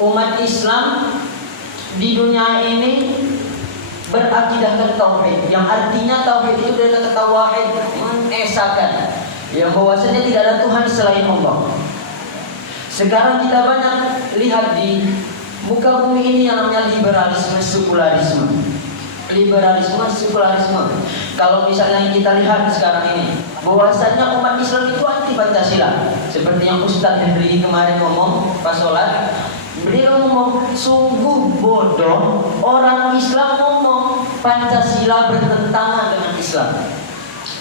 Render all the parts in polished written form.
umat Islam di dunia ini berakidahkan tauhid, yang artinya tauhid itu dari kata wahid, mengesahkan, yang bahwasanya tidak ada Tuhan selain Allah. Sekarang kita banyak lihat di muka bumi ini yang namanya liberalisme, sekularisme. Liberalisme, sekularisme. Kalau misalnya kita lihat sekarang ini, bahwasanya umat Islam itu anti Pancasila. Seperti yang Ustaz Henry kemarin ngomong pas sholat, beliau ngomong sungguh bodoh orang Islam ngomong Pancasila bertentangan dengan Islam.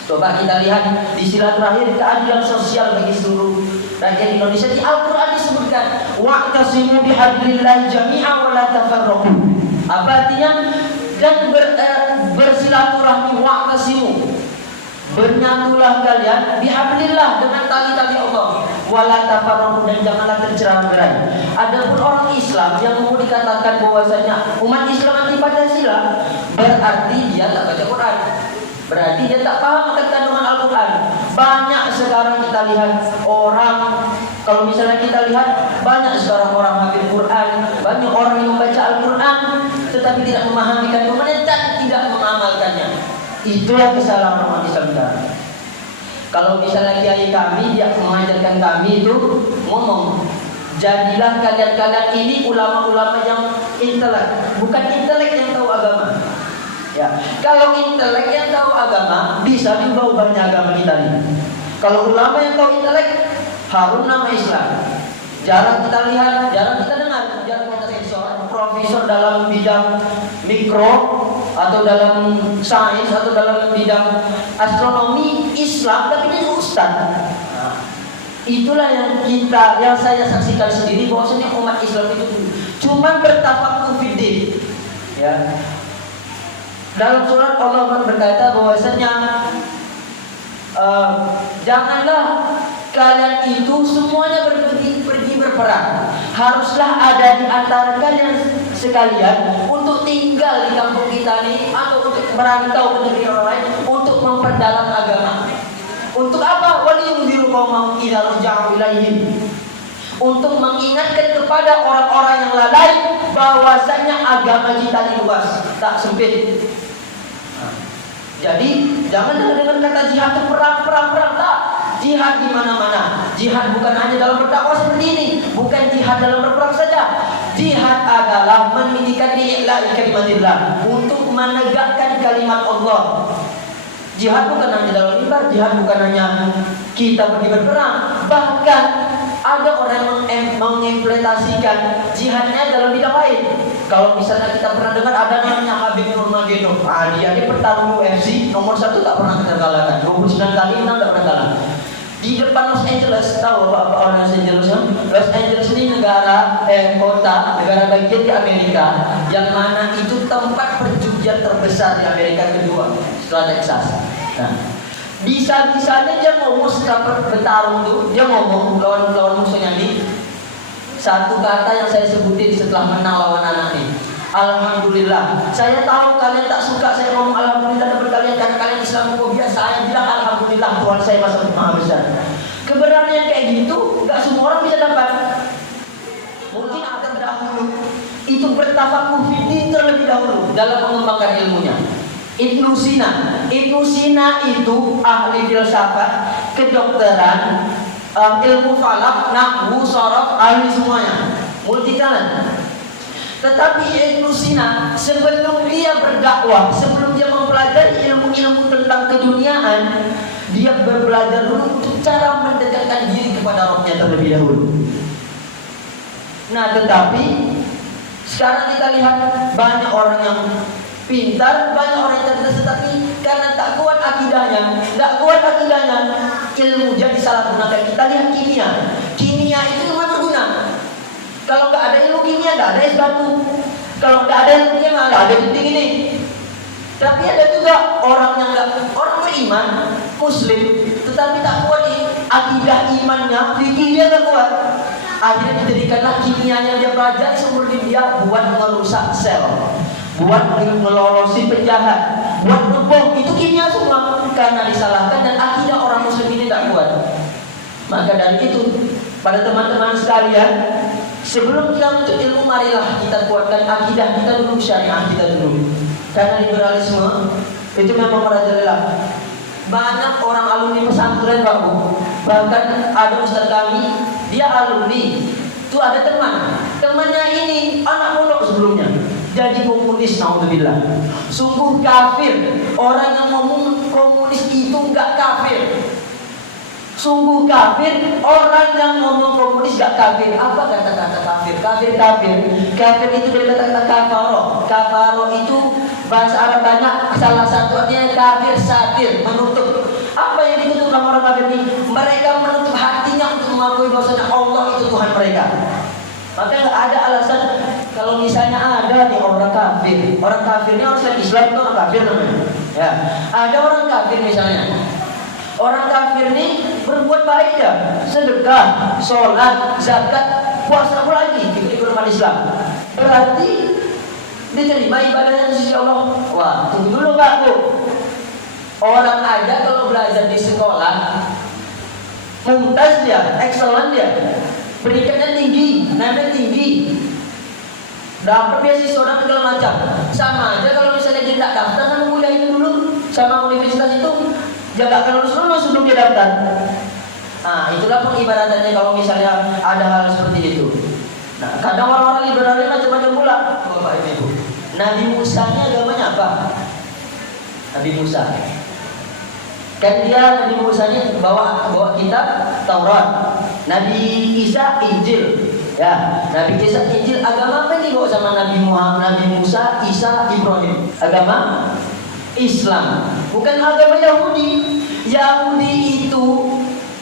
Coba kita lihat di sila terakhir, keadilan sosial bagi seluruh rakyat Indonesia. Di Al-Quran disebutkan wa'tasimu bihablillahi jami'an wa la tafarraqu. Apa artinya? Dan bersilaturahmi, wa'tasimu, bersatulah kalian bihablillah, dengan tali-tali Allah, wala tafarraqu, dan janganlah tercerai-berai. Adapun orang Islam yang mau dikatakan bahwasanya umat Islam anti Pancasila, berarti dia tak baca Quran, berarti dia tak paham akan kandungan Al-Quran. Banyak sekarang kita lihat orang, kalau misalnya kita lihat banyak sekarang orang hafal Quran, banyak orang yang membaca Al-Quran tetapi tidak memahami kandungannya dan tidak mengamalkannya. Itulah kesalahan umat Islam kita. Kalau misalnya kiai kami, dia mengajarkan kami itu ngomong, jadilah kalian ini ulama-ulama yang intelek, bukan intelek yang tahu agama. Ya, kalau intelek yang tahu agama bisa diubah-ubahnya agama kita ini. Kalau ulama yang tahu intelek, harum nama Islam. Jarang kita lihat, jarang kita dengar, jarang kita profesor dalam bidang mikro atau dalam sains atau dalam bidang astronomi Islam, tapi dia ustaz. Nah, itulah yang saya saksikan sendiri, bahwasanya umat Islam itu cuma bertafakuh fiddin. Ya. Dalam surat Allah berkata bahwasanya janganlah kalian itu semuanya pergi berperang. Haruslah ada di antara kalian sekalian untuk tinggal di kampung kita ini atau untuk merantau ke negeri orang lain untuk memperdalam agama. Untuk apa? Waliyunziru qaumahum idza raja'u ilaihim. Untuk mengingatkan kepada orang-orang yang lalai bahwasanya agama kita ini luas, tak sempit. Jadi jangan dengan kata jihad itu perang tak. Jihad di mana-mana. Jihad bukan hanya dalam berdakwah seperti ini, bukan jihad dalam berperang saja. Jihad adalah meninggikan i'la'i kalimatillah, untuk menegakkan kalimat Allah. Jihad bukan hanya dalam mimbar, jihad bukan hanya kita pergi berperang, bahkan ada orang yang mengimplementasikan jihadnya dalam bidang lain. Kalau misalnya kita pernah dengar ada namanya Habib Nurmagomedov, dia ini petarung UFC nomor 1, tak pernah terkalahkan, 29 kali menang tak pernah kalah. Di depan Los Angeles, tahu apa orang Los Angeles? Los Angeles ini negara bagian di Amerika, yang mana itu tempat perjudian terbesar di Amerika kedua setelah Texas. Nah, bisa-bisanya dia ngomong setelah bertarung tuh, dia ngomong lawan musuhnya ini satu kata yang saya sebutin setelah menang lawan anak ini. Alhamdulillah. Saya tahu kalian tak suka saya ngomong alhamdulillah dan berkalian karena kalian Islamofobia. Saya bilang alhamdulillah, Tuhan saya maha besar. Keberanian yang kayak gitu gak semua orang bisa dapat. Mungkin akan terdahulu itu bertafakuh fiddin terlebih dahulu dalam mengembangkan ilmunya. Ibnu Sina itu ahli filsafat, kedokteran, ilmu falak, nahwu, sharaf, ahli semuanya, multi talent. Tetapi Ibnu Sina sebelum dia berdakwah, sebelum dia mempelajari ilmu-ilmu tentang keduniaan, dia belajar dulu untuk cara mendekatkan diri kepada Rabbnya terlebih dahulu. Nah, tetapi sekarang kita lihat banyak orang yang pintar, banyak orang yang cerdas, tetapi karena tak kuat akidahnya, ilmu jadi salah gunakan. Kita lihat kimia itu cuma berguna. Kalau nggak ada ilmu kimia, nggak ada es batu. Kalau nggak ada ilmu kimia, nggak ada penting ini. Tapi ada juga orang beriman, Muslim, tetapi tak kuat akidah imannya, fikihnya tak kuat. Akhirnya dijadikanlah kimianya dia pelajari seumur hidup dia buat merusak sel, buat melolosi penjahat, buat ngebom. Itu kimia semua karena disalahkan dan akidah orang Muslim ini tak kuat. Maka dari itu, pada teman-teman sekalian, Sebelum kita menuntut ilmu, marilah kita kuatkan akidah kita dulu, syariah kita dulu. Karena liberalisme itu memang merajalela. Banyak orang alumni pesantren Pak Bu. Bahkan ada ustaz kami, dia alumni. Itu ada temannya ini anak pondok sebelumnya jadi komunis, naudzubillah. Sungguh kafir orang yang ngomong komunis itu enggak kafir. Sungguh kafir orang yang ngomong komunis enggak kafir. Apa kata-kata kafir? Kafir itu dari kata-kata kafaro. Kafaro itu bahasa Arab banyak, salah satu artinya kafir, satir, menutup. Apa yang ditutup orang kafir ini? Mereka menutup hatinya untuk mengakui bahwasanya Allah itu Tuhan mereka. Maka nggak ada alasan kalau misalnya ada nih orang kafir ini orang Islam itu orang kafir namanya. Ya, ada orang kafir misalnya. Orang kafir ini berbuat baik ya, sedekah, sholat, zakat, puasa lagi ikut umat Islam. Berarti diterima ibadahnya di sisi Allah. Wah, tunggu dulu Pak Bu. Orang aja kalau belajar di sekolah, mumtaz dia, excellent dia. Pendidikannya tinggi, naiknya tinggi, dapat beasiswa dan segala macam. Sama aja kalau misalnya dia tidak daftar sama kuliah itu dulu, sama universitas itu, dia nggak akan lulus sebelum dia daftar. Nah, itulah pengibadatannya kalau misalnya ada hal seperti itu. Nah, kadang orang-orang liberalis macam-macam pula, Bapak Ibu. Nabi Musa nya agamanya apa? Nabi Musa. Kan dia Nabi Musa ini bawa kitab Taurat. Nabi Isa Injil. Ya, Nabi Isa Injil agama apa nih bawa sama Nabi Muhammad, Nabi Musa, Isa, Ibrahim? Agama Islam. Bukan agama Yahudi. Yahudi itu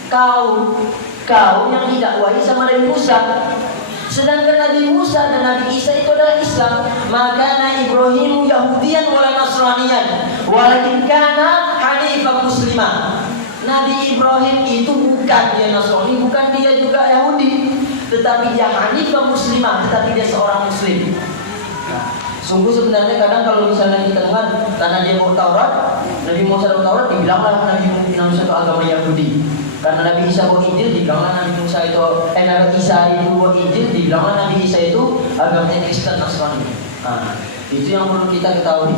kaum yang didakwahi sama Nabi Musa. Sedangkan Nabi Musa dan Nabi Isa itu adalah Islam. Maka Nabi Ibrahim Yahudian wala Nasraniyan, walakin kana hanifan muslimah. Nabi Ibrahim itu bukan dia Nasrani, bukan dia juga Yahudi, tetapi dia hanifan muslimah, tetapi dia seorang muslim. Nah, sungguh sebenarnya kadang kalau misalnya kita dengar karena dia mau Taurat, Nabi Musa mau Taurat, dibilanglah Nabi Musa itu agama Yahudi. Karena Nabi Isa bawa Injil, dibilanglah Nabi Musa itu Nabi Isa itu bawa Injil, dibilanglah Nabi Isa itu agamanya Kristen Nasrani. Nah, itu yang perlu kita ketahui.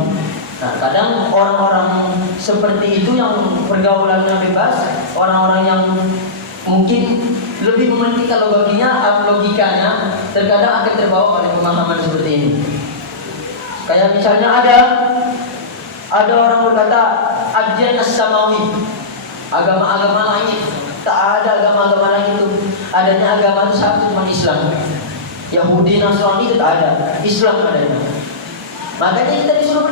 Nah, kadang orang-orang seperti itu yang pergaulannya bebas, orang-orang yang mungkin lebih mementingkan logikanya, terkadang akan terbawa oleh pemahaman seperti ini. Kayak misalnya ada orang berkata Adyan as-samawi, agama-agama lain. Tak ada agama-agama lain itu. Adanya agama itu satu, cuma Islam. Yahudi, Nasrani itu tak ada, Islam adanya. Makanya kita disuruh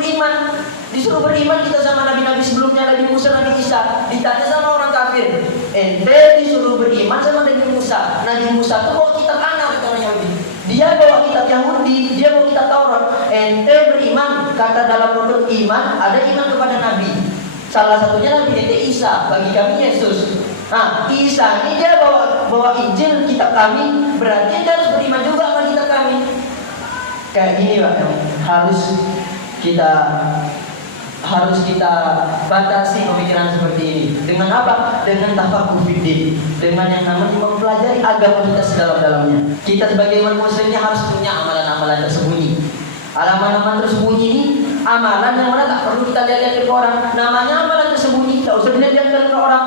beriman kita sama nabi-nabi sebelumnya, Nabi Musa, Nabi Isa. Ditanya sama orang kafir, ente disuruh beriman sama Nabi Musa. Nabi Musa itu bawa kitab anak, kata orang Yahudi. Dia bawa kitab Yahudi, dia bawa kitab Taurat. Ente beriman, kata dalam rukun iman ada iman kepada Nabi. Salah satunya Nabi ente Isa, bagi kami Yesus. Nah, Isa ini dia bawa Injil, kitab kami, berarti dia harus beriman juga sama kitab kami. Kayak gini Pak, harus kita batasi pemikiran seperti ini. Dengan apa? Dengan tafaqquh fiddin, dengan yang namanya mempelajari agama kita sedalam-dalamnya. Kita sebagai umat muslimnya harus punya amalan-amalan tersembunyi. Amalan-amalan tersembunyi ini amalan yang mana tak perlu kita lihat ke orang. Namanya amalan tersembunyi, tak usah dilihat ke orang.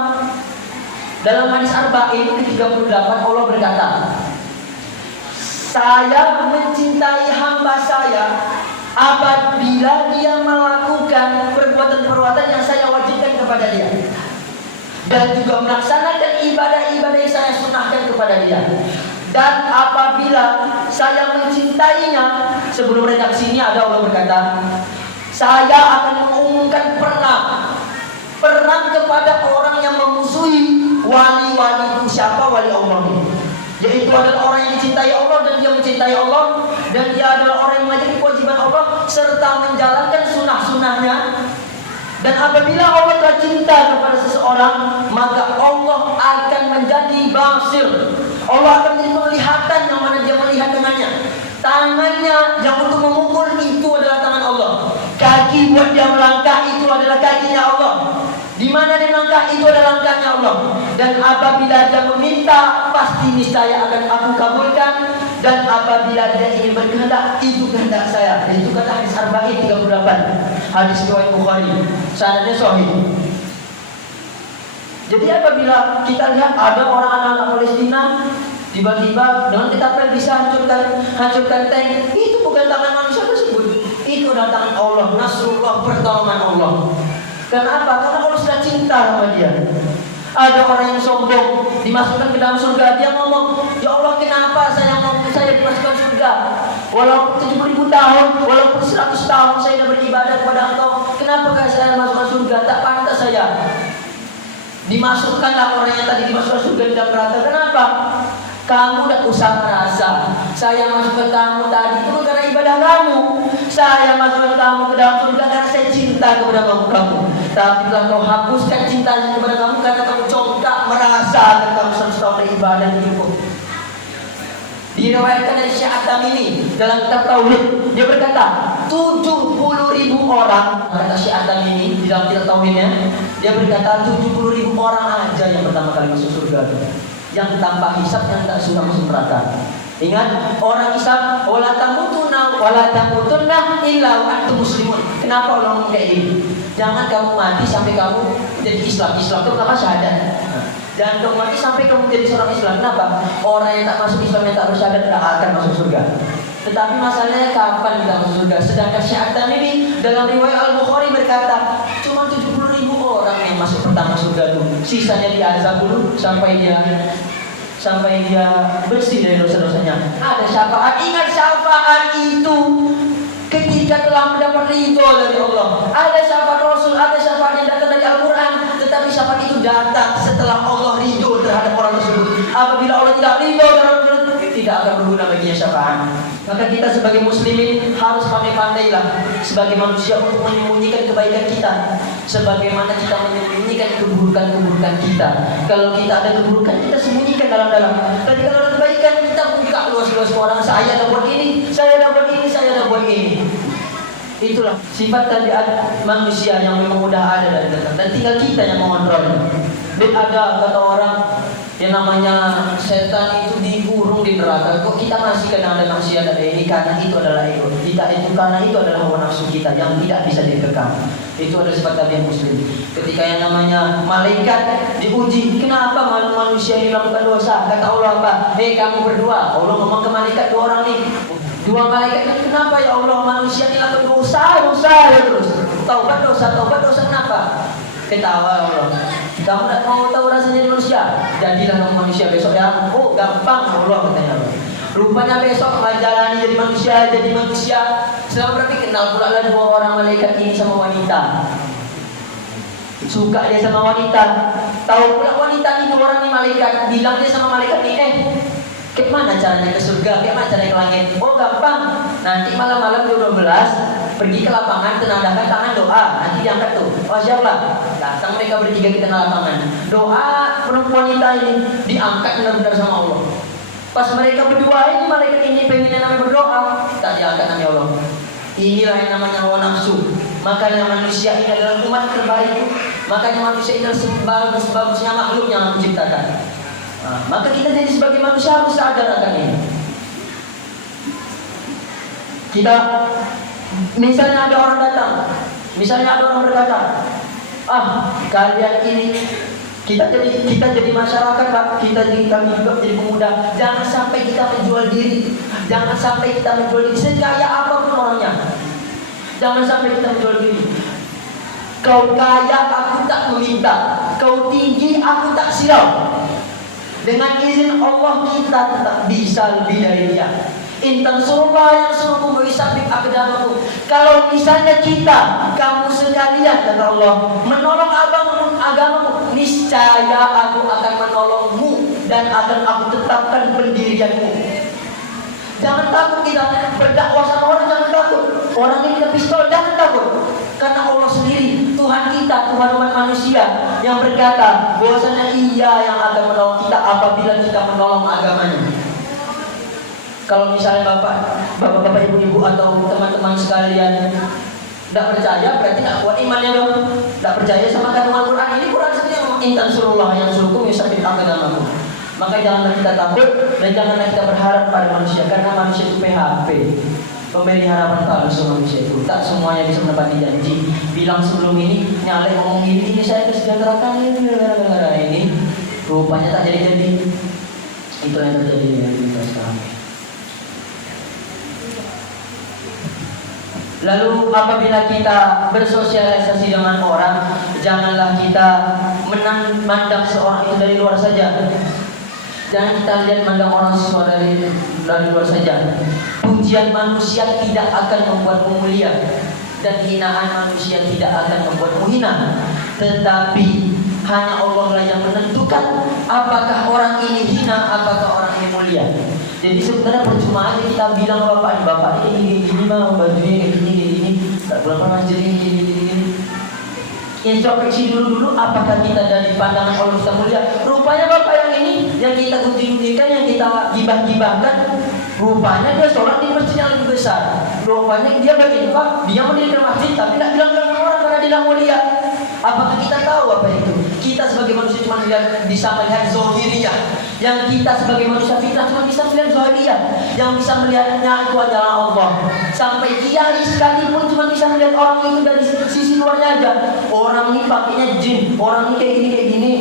Dalam hadis Arba'in ke-38 Allah berkata, saya mencintai hamba saya apabila dia melakukan perbuatan-perbuatan yang saya wajibkan kepada dia, dan juga melaksanakan ibadah-ibadah yang saya sunahkan kepada dia. Dan apabila saya mencintainya, sebelum redaksi ini ada Allah berkata, saya akan mengumumkan perang kepada orang yang memusuhi wali-wali itu. Siapa wali Allah ini? Yaitu adalah orang yang dicintai Allah dan dia mencintai Allah, dan dia adalah orang yang mengajari kewajiban Allah serta menjalankan sunnah-sunnahnya. Dan apabila Allah telah cinta kepada seseorang, maka Allah akan menjadi basir. Allah akan menjadi penglihatan yang mana dia melihat dengannya. Tangannya yang untuk memukul itu adalah tangan Allah. Kaki buat dia melangkah itu adalah kakinya Allah. Di mana dia melangkah itu adalah langkahnya Allah. Dan apabila dia meminta, pasti niscaya akan aku kabulkan. Dan apabila dia ingin berkehendak, itu kehendak saya. Itu kata hadis Arba'in 38. Hadis riwayat Bukhari. Sanadnya sahih. Jadi apabila kita lihat ada orang anak-anak Palestina tiba-tiba dengan ketapel bisa hancurkan tank, itu bukan tangan manusia tersebut, itu adalah tangan Allah, nasrullah, pertolongan Allah. Kenapa? Karena Allah sudah cinta sama dia. Ada orang yang sombong dimasukkan ke dalam surga, dia ngomong, ya Allah kenapa saya dimasukkan surga? Walaupun 70.000 tahun, walaupun 100 tahun saya sudah beribadah kepada Engkau, kenapa saya masukkan surga? Tak pantas saya. Dimasukkanlah orang yang tadi dimasukkan surga di dalam neraka. Kenapa? Kamu tidak usah merasa saya masukkan kamu tadi itu karena ibadah kamu. Saya masukkan kamu ke dalam surga karena saya cinta kepada kamu. Tapi telah kau hapuskan cintanya kepada kamu karena kamu congkak merasa dan kamu selalu tahu ibadah itu. Diriwayatkan dari Syekh At-Tamimi dalam kitab Tauhid, dia berkata 70.000 orang, kata Syekh At-Tamimi di dalam kitab Tauhidnya, dia berkata 70.000 orang aja yang pertama kali masuk surga, yang tanpa hisab, yang tak suka masuk neraka. Ingat, orang hisab, wala tamutunna illa wa antum muslimun. Kenapa Allah ngomong kayak gini? Jangan kamu mati sampai kamu jadi Islam. Islam itu apa? Syahadat. Jangan kamu mati sampai kamu jadi seorang Islam. Kenapa? Orang yang tak masuk Islam, yang tak bersyahadat tidak akan masuk surga. Tetapi masalahnya kapan kita masuk surga? Sedangkan Syekh At-Tamimi dalam riwayat Al-Bukhari berkata, cuma 70.000 orang yang masuk pertama surga itu. Sisanya diazab dulu sampai dia bersih dari dosa-dosanya. Ada syafaat. Ingat, syafaat itu ketika telah mendapat ridho dari Allah. Ada syafaat Rasul, ada syafaat yang datang dari Al-Quran. Tetapi syafaat itu datang setelah Allah ridho terhadap orang tersebut. Apabila Allah tidak ridho terhadap orang tersebut, tidak akan berguna baginya syafaat. Maka kita sebagai muslimin harus pandai-pandailah sebagai manusia untuk menyembunyikan kebaikan kita, sebagaimana kita menyembunyikan keburukan-keburukan kita. Kalau kita ada keburukan, kita sembunyikan dalam-dalam. Tapi kalau ada kebaikan, kita buka luas-luas ke orang. Saya ada buat ini, saya ada buat ini, saya ada buat ini. Itulah sifat tabiat manusia yang memang mudah ada dan datang, dan tinggal kita yang mengontrolnya. Dan ada kata orang yang namanya setan itu dikurung di neraka. Kok kita masih kena ada manusia ada ini? Karena itu adalah ego kita, itu karena itu adalah hawa nafsu kita yang tidak bisa dikekang. Itu adalah sifat tabiat muslim. Ketika yang namanya malaikat diuji, kenapa manusia ini melakukan dosa? Kata Allah apa? Hei kamu berdua. Allah ngomong ke malaikat, dua orang nih, dua malaikat ini, kenapa ya Allah manusia ini lakukan dosa ya terus? Taubat dosa kenapa? Ketawa Allah. Kamu tak mau tahu rasanya manusia? Jadilah kamu manusia besok ya. Oh gampang Allah katanya Allah. Rupanya besok menjalani jadi manusia. Selama berarti kenal pula lah dua orang malaikat ini sama wanita. Suka dia sama wanita. Tahu pula wanita ini dua orang ini malaikat. Bilang dia sama malaikat ini, kayak mana caranya ke surga? Kayak mana caranya ke langit? Oh gampang. Nanti malam-malam jam 12 pergi ke lapangan, tenadakan tangan doa. Nanti diangkat tuh. Oh siaplah. Datang mereka bertiga ke tengah lapangan. Doa perempuan wanita ini diangkat benar-benar sama Allah. Pas mereka berdua ini, malaikat ini pengen namanya berdoa, tak diangkat nama Allah. Inilah yang namanya hawa nafsu. Makanya manusia ini adalah umat terbaik. Makanya manusia ini adalah sebagus-bagusnya makhluk yang aku ciptakan. Nah, maka kita jadi sebagai manusia harus sadar akan ini. Kita, misalnya ada orang datang, misalnya ada orang berkata, kalian ini kita jadi masyarakat, Pak. Kami juga jadi pemuda. Jangan sampai kita menjual diri. Jangan sampai kita menjual diri sekaya apapun orangnya. Jangan sampai kita menjual diri. Kau kaya, aku tak meminta. Kau tinggi, aku tak silau. Dengan izin Allah kita tetap bisa lebih dari dia. Intan surah yang suruhku mengisabik akdamaku. Kalau misalnya kamu sekalian kata Allah menolong agamamu, niscaya aku akan menolongmu dan akan aku tetapkan pendirianmu. Jangan takut kita berdakwah sama orang, jangan takut. Orang ini kita pistol, jangan takut. Karena Allah sendiri, Tuhan kita, Tuhan umat manusia yang berkata bahwasanya Ia yang akan menolong kita apabila kita menolong agamanya. Kalau misalnya bapak-bapak, ibu-ibu atau teman-teman sekalian tidak percaya, berarti tidak kuat imannya dong. Tidak percaya sama kandungan Quran. Ini Quran sendiri yang intan surullah yang suruhku yusabit akdamakum. Maka janganlah kita takut dan janganlah kita berharap pada manusia, karena manusia itu PHP, pemberi harapan palsu. Manusia itu tak semuanya bisa menepati janji. Bilang sebelum ini, nyalek ngomong ini saya kesejahterakan ini, rupanya tak jadi-jadi. Itu yang terjadi dengan kita sekarang. Lalu apabila kita bersosialisasi dengan orang, janganlah kita memandang seorang itu dari luar saja. Jangan kita lihat mandang orang semua dari luar saja. Pujian manusia tidak akan membuatmu mulia, dan hinaan manusia tidak akan membuatmu hina. Tetapi hanya Allah lah yang menentukan apakah orang ini hina, apakah orang ini mulia. Jadi sebenarnya percuma aja kita bilang bapak ini mah bajunya kayak gini, tak pulang masjid ini. Introspeksi dulu apakah kita dari pandangan Allah kita mulia. Rupanya bapak yang ini yang kita gunting-guntingkan, yang kita gibah-gibahkan, rupanya dia sholat di masjid yang lebih besar. Rupanya dia berinfak, dia mendirikan masjid, tapi tidak bilang orang karena dia mulia. Apakah kita tahu apa itu? Kita sebagai manusia cuma bisa melihat zahiriyah. Yang kita sebagai manusia fitrah cuma bisa melihat zahiriyah. Yang bisa melihatnya itu adalah Allah. Sampai kiai sekalipun cuma bisa melihat orang itu dari sisi luarnya aja. Orang ini pakainya jin, orang ini kayak gini.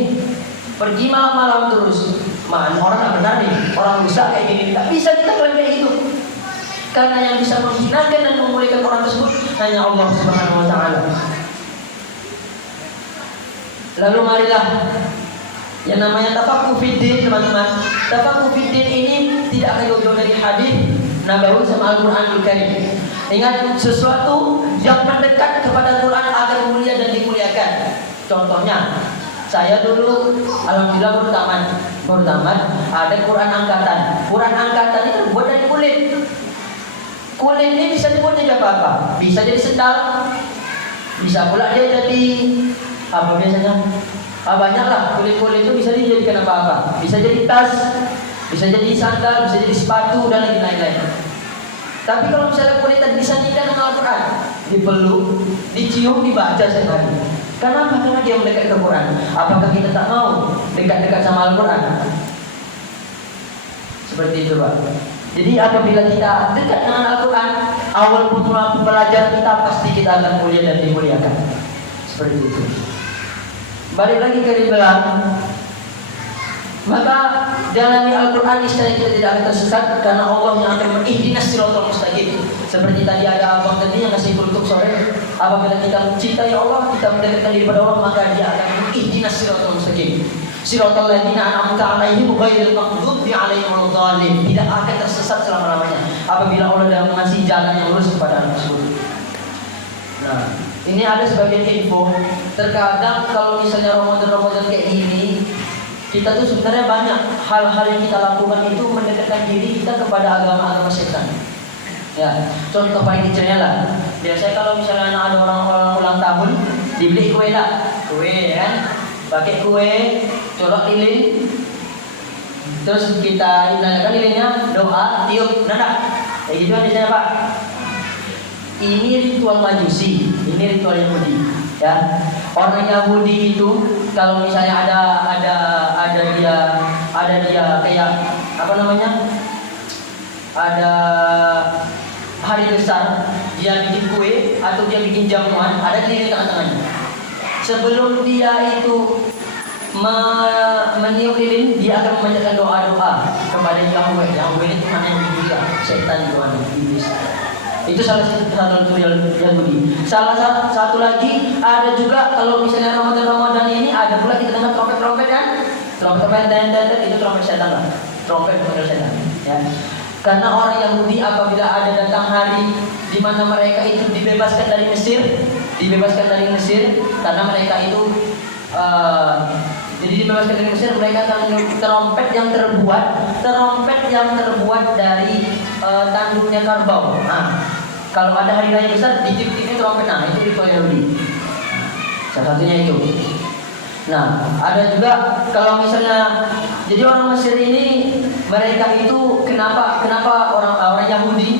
Pergi malam-malam terus. Orang nggak benar nih, orang rusak kayak gini. Tak bisa kita klaim kayak itu. Karena yang bisa menghinakan dan memuliakan orang tersebut hanya Allah Subhanahu Wa Taala. Lalu marilah yang namanya tafaqquh fiddin, teman-teman. Tafaqquh fiddin ini tidak akan jauh-jauh dari hadis Nabawi sama Al-Qur'anul Karim. Ingat, sesuatu yang mendekat kepada Quran akan mulia dan dimuliakan. Contohnya, saya dulu alhamdulillah baru tamat ada Quran angkatan. Quran angkatan itu buat dari kulit. Kulit ini bisa dibuat jadi apa-apa. Bisa jadi sendal, bisa pula dia jadi apa biasanya? Banyaklah kulit-kulit itu bisa dijadikan apa-apa. Bisa jadi tas, bisa jadi sandal, bisa jadi sepatu dan lain-lain. Tapi kalau misalnya kulit tadi disandingkan dengan Al-Quran, dipeluk, dicium, dibaca setiap hari. Kenapa? Karena dia mendekat ke Quran. Apakah kita tak mau dekat-dekat sama Al-Quran? Seperti itu, Pak. Jadi apabila kita dekat dengan Al-Quran, awal mula belajar kita pasti kita akan mulia dan dimuliakan. Seperti itu. Balik lagi ke belakang. Maka jalani Al-Quran niscaya kita tidak akan tersesat, karena Allah yang akan menihdinas siratal mustaqim. Seperti tadi ada abang tadi yang ngasih kultuk sore. Apabila kita mencintai Allah, kita mendekatkan diri pada Allah, maka dia akan menihdinas siratal mustaqim. Siratal ladzina an'amta 'alaihim ghairil maghdubi 'alaihim waladdallin. Tidak akan tersesat selama-lamanya apabila Allah dah mengasih jalan yang lurus kepada anak tersebut. Nah, ini ada sebagian info. Terkadang kalau misalnya Ramadan kayak gini, kita tuh sebenarnya banyak hal-hal yang kita lakukan itu mendekatkan diri kita kepada agama-agama setan. Ya, contoh paling kecilnya lah. Biasanya kalau misalnya ada orang ulang tahun, dibeli kue lah, kue kan, pakai kue, colok lilin, terus kita nyalakan lilinnya, doa, tiup, nada. Kayak gitu kan biasanya, Pak. Ini ritual Majusi, ini ritual Yahudi, ya. Orang Yahudi itu kalau misalnya ada dia kayak apa namanya? Ada hari besar, dia bikin kue atau dia bikin jamuan, ada di tengah-tengahnya. Sebelum dia itu meniup lilin, dia akan membacakan doa-doa kepada Yahweh. Yahweh itu mana yang juga setan itu iblis. Itu salah satu Yahudi. Salah satu lagi ada juga kalau misalnya Ramadan ini ada pula kita dengar trompet kan? Trompet itu trompet setan lah. Trompet panggil setan. Ya. Karena orang Yahudi apabila ada datang hari di mana mereka itu dibebaskan dari Mesir, karena mereka itu jadi dibebaskan dari Mesir, mereka akan trompet yang terbuat dari tanduknya kerbau. Nah, kalau ada hari raya besar, ditiup-tiupnya trompet. Nah, itu ritual Yahudi. Salah satunya itu. Nah, ada juga kalau misalnya, jadi orang Mesir ini mereka itu kenapa orang Yahudi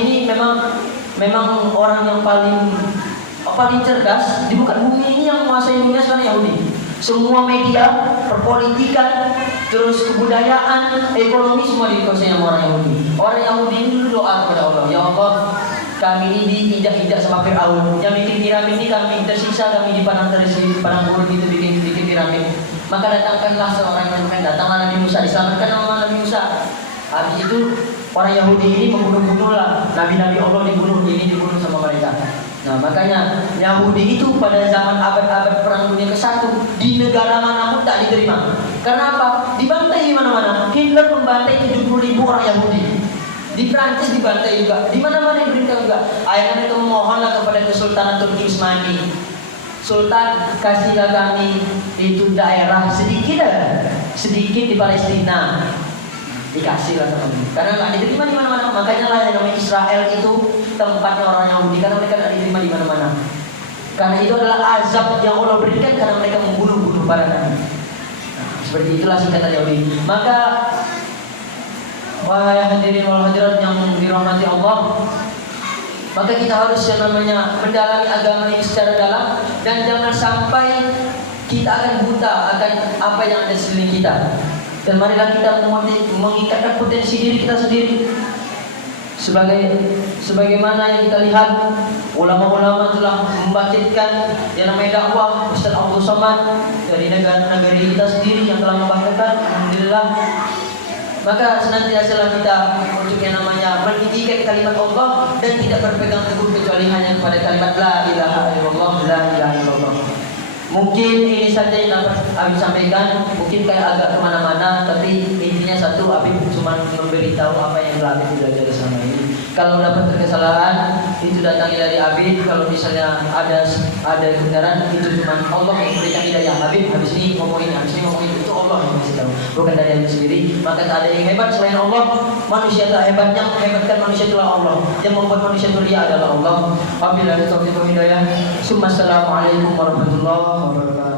ini memang orang yang paling cerdas di muka bumi ini. Yang menguasai dunia sekarang Yahudi. Semua media, perpolitikan, terus kebudayaan, ekonomi semua dikuasai sama orang Yahudi. Orang Yahudi ini dulu doa kepada Allah, ya Allah, kami ini diinjak-injak sama Fir'aun. Yang bikin piramid ini kami tersiksa, kami dipandang buruh gitu bikin piramid. Maka datangkanlah seorang yang lain, datanglah Nabi Musa, diselamatkan sama Nabi Musa. Habis itu orang Yahudi ini membunuh-bunuhlah nabi-nabi Allah, dibunuh sama mereka. Nah, makanya Yahudi itu pada zaman abad-abad perang dunia ke-1 di negara manapun tak diterima. Karena apa? Dibantai di mana-mana. Hitler membantai 70.000 orang Yahudi. Di Prancis dibantai juga. Di mana-mana diberitakan juga. Akhirnya mereka memohonlah kepada Kesultanan Turki Utsmani. Sultan, kasihlah kami itu daerah sedikit di Palestina. Dikasihlah sama kami. Karena nggak diterima di mana-mana. Makanya lah yang namanya Israel itu tempatnya orang Yahudi, karena mereka tidak diterima di mana-mana. Karena itu adalah azab yang Allah berikan karena mereka membunuh para nabi. Nah, seperti itulah singkatan Yahudi. Maka wahai hadirin wal hadirat yang dirahmati Allah, maka kita harus yang namanya mendalami agama ini secara dalam, dan jangan sampai kita akan buta akan apa yang ada di sekeliling kita. Dan marilah kita mengikatkan potensi diri kita sendiri. Sebagaimana yang kita lihat, ulama-ulama telah membangkitkan yang namanya dakwah. Ustaz Abdul Somad dari negara kita sendiri yang telah membangkitkan, alhamdulillah. Maka senantiasa kita untuk yang namanya meninggikan kalimat Allah dan tidak berpegang teguh kecuali hanya kepada kalimat la ilaha illallah, la ilaha illallah. Mungkin ini saja yang dapat Habib sampaikan. Mungkin kayak agak kemana-mana, tapi intinya satu, Habib cuma memberitahu apa yang telah Habib belajar selama ini. Kalau dapat kesalahan itu datangnya dari Habib. Kalau misalnya ada kebenaran, itu cuma Allah yang memberikan hidayah. Habib habis ini ngomongin itu Allah yang kasih tahu, bukan dari Habib sendiri. Maka tak ada yang hebat selain Allah. Manusia tak hebat, yang menghebatkan manusia itulah Allah. Yang membuat manusia mulia adalah Allah. Wabillahi taufiq wal hidayah. Assalamualaikum warahmatullahi wabarakatuh.